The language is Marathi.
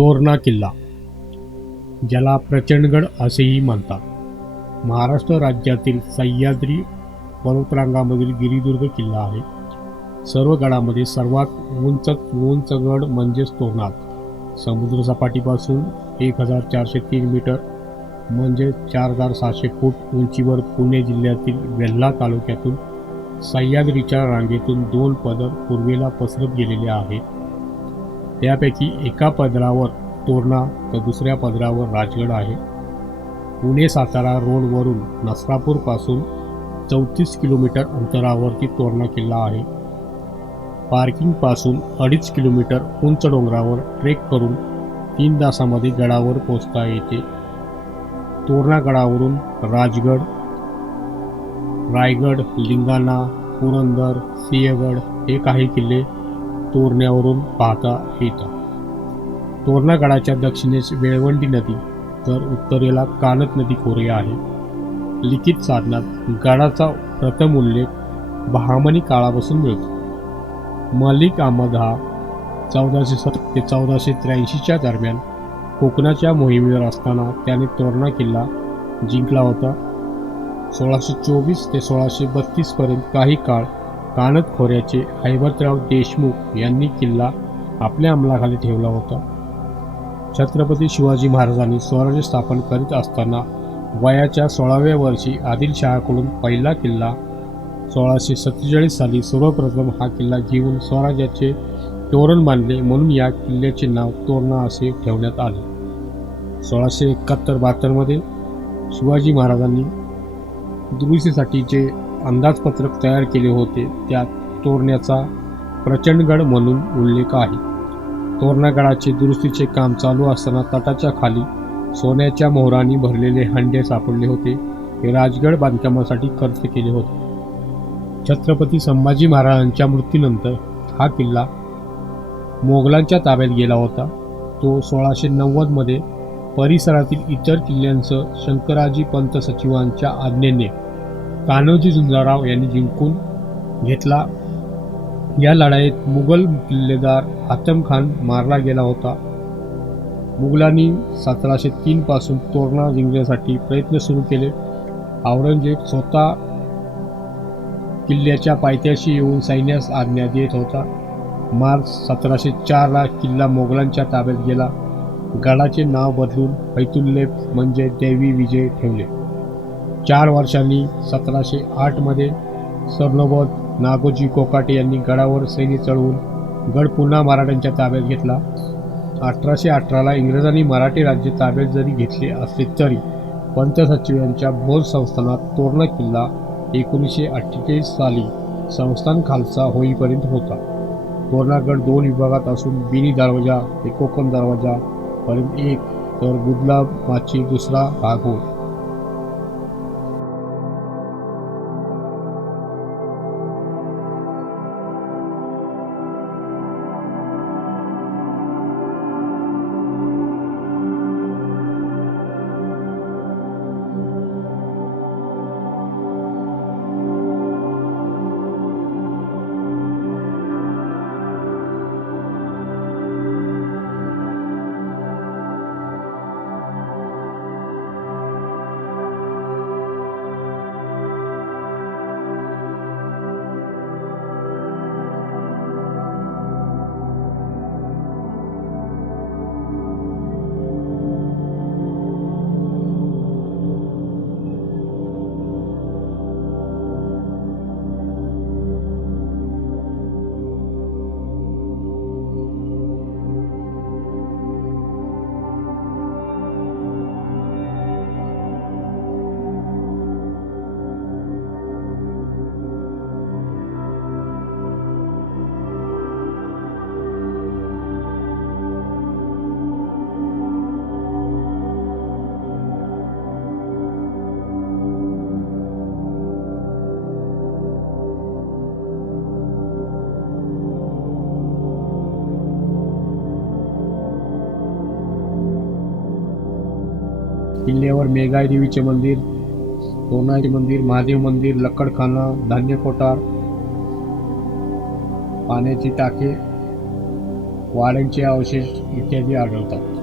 तोरणा किल्ला ज्याला प्रचंडगड असेही म्हणतात. महाराष्ट्र राज्यातील सह्याद्री पर्वतरांगामधील गिरिदुर्ग किल्ला आहे. सर्व गडामध्ये सर्वात उंच उंच गड म्हणजेच तोरणात. समुद्रसपाटीपासून एक हजार चारशे तीन मीटर म्हणजे चार हजार सहाशे फूट उंचीवर पुणे जिल्ह्यातील वेल्हा तालुक्यातून सह्याद्रीच्या रांगेतून दोन पदर पूर्वेला पसरत गेलेले आहेत त्यापैकी एका पदरावर तोरणा तर दुसऱ्या पदरावर राजगड आहे. पुणे सातारा रोडवरून नसरापूरपासून चौतीस किलोमीटर अंतरावरती तोरणा किल्ला आहे. पार्किंगपासून अडीच किलोमीटर उंच डोंगरावर ट्रेक करून तीन तासामध्ये गडावर पोचता येते. तोरणा गडावरून राजगड रायगड लिंगाणा पुरंदर सिंहगड हे काही किल्ले तोरण्यावरून पाहता येतं. तोरणा गडाच्या दक्षिणेस वेळवंडी नदी तर उत्तरेला कानत नदी खोरे आहे. लिखित साधनात गडाचा प्रथम उल्लेख बहामनी काळापासून मिळतो. मलिक अहमद हा चौदाशे सत्तर ते चौदाशे त्र्याऐंशीच्या दरम्यान कोकणाच्या मोहिमेवर असताना त्याने तोरणा किल्ला जिंकला होता. सोळाशे चोवीस ते सोळाशे बत्तीसपर्यंत काही काळ कानत खोऱ्याचे हैबतराव देशमुख यांनी किल्ला आपल्या अंमलाखाली ठेवला होता. छत्रपती शिवाजी महाराजांनी स्वराज्य स्थापन करीत असताना वयाच्या सोळाव्या वर्षी आदिलशहाकडून पहिला किल्ला सोळाशे सत्तेचाळीस साली सर्वप्रथम हा किल्ला घेऊन स्वराज्याचे तोरण बांधले म्हणून या किल्ल्याचे नाव तोरणा असे ठेवण्यात आले. सोळाशे एकाहत्तर बहात्तरमध्ये शिवाजी महाराजांनी दुरुस्तीसाठी जे अंदाजपत्रक तयार केले होते त्यात तोरण्याचा प्रचंडगड म्हणून उल्लेख आहे. तोरणागडाचे दुरुस्तीचे काम चालू असताना तटाच्या खाली सोन्याच्या मोहरांनी भरलेले हंडे सापडले होते. हे राजगड बांधकामासाठी खर्च केले होते. छत्रपती संभाजी महाराजांच्या मृत्यूनंतर हा किल्ला मोगलांच्या ताब्यात गेला होता. तो सोळाशे नव्वदमध्ये परिसरातील इतर किल्ल्यांसह शंकराजी पंत सचिवांच्या आज्ञेने कान्होजी झुंजाराव यांनी जिंकून घेतला. या लढाईत मुघल किल्लेदार हातम खान मारला गेला होता. मुघलांनी सतराशे तीनपासून तोरणा जिंकण्यासाठी प्रयत्न सुरू केले. औरंगजेब स्वतः किल्ल्याच्या पायथ्याशी येऊन सैन्यास आज्ञा देत होता. मार्च सतराशे चारला किल्ला मोगलांच्या ताब्यात गेला. गडाचे नाव बदलून फैतुल्लेफ म्हणजे देवी विजय ठेवले. चार वर्षांनी सतराशे आठमध्ये स्वर्णबोध नागोजी कोकाटे यांनी गडावर सैनी चढवून गड पुन्हा मराठ्यांच्या ताब्यात घेतला. अठराशे अठराला इंग्रजांनी मराठी राज्य ताब्यात जरी घेतले असले तरी पंत सचिव यांच्या बोध संस्थानात तोरणा किल्ला एकोणीसशे अठ्ठेचाळीस साली संस्थान खालसा होईपर्यंत होता. तोरणागड दोन विभागात असून बिनी दरवाजा ते कोकण दरवाजा पर्यंत एक तर गुदला माची दुसरा भाग होय. किल्ल्यावर मेघाई देवीचे मंदिर सोनाचे मंदिर महादेव मंदिर लक्कडखाना धान्य कोठार पाण्याची टाके वाड्यांचे अवशेष इत्यादी आढळतात.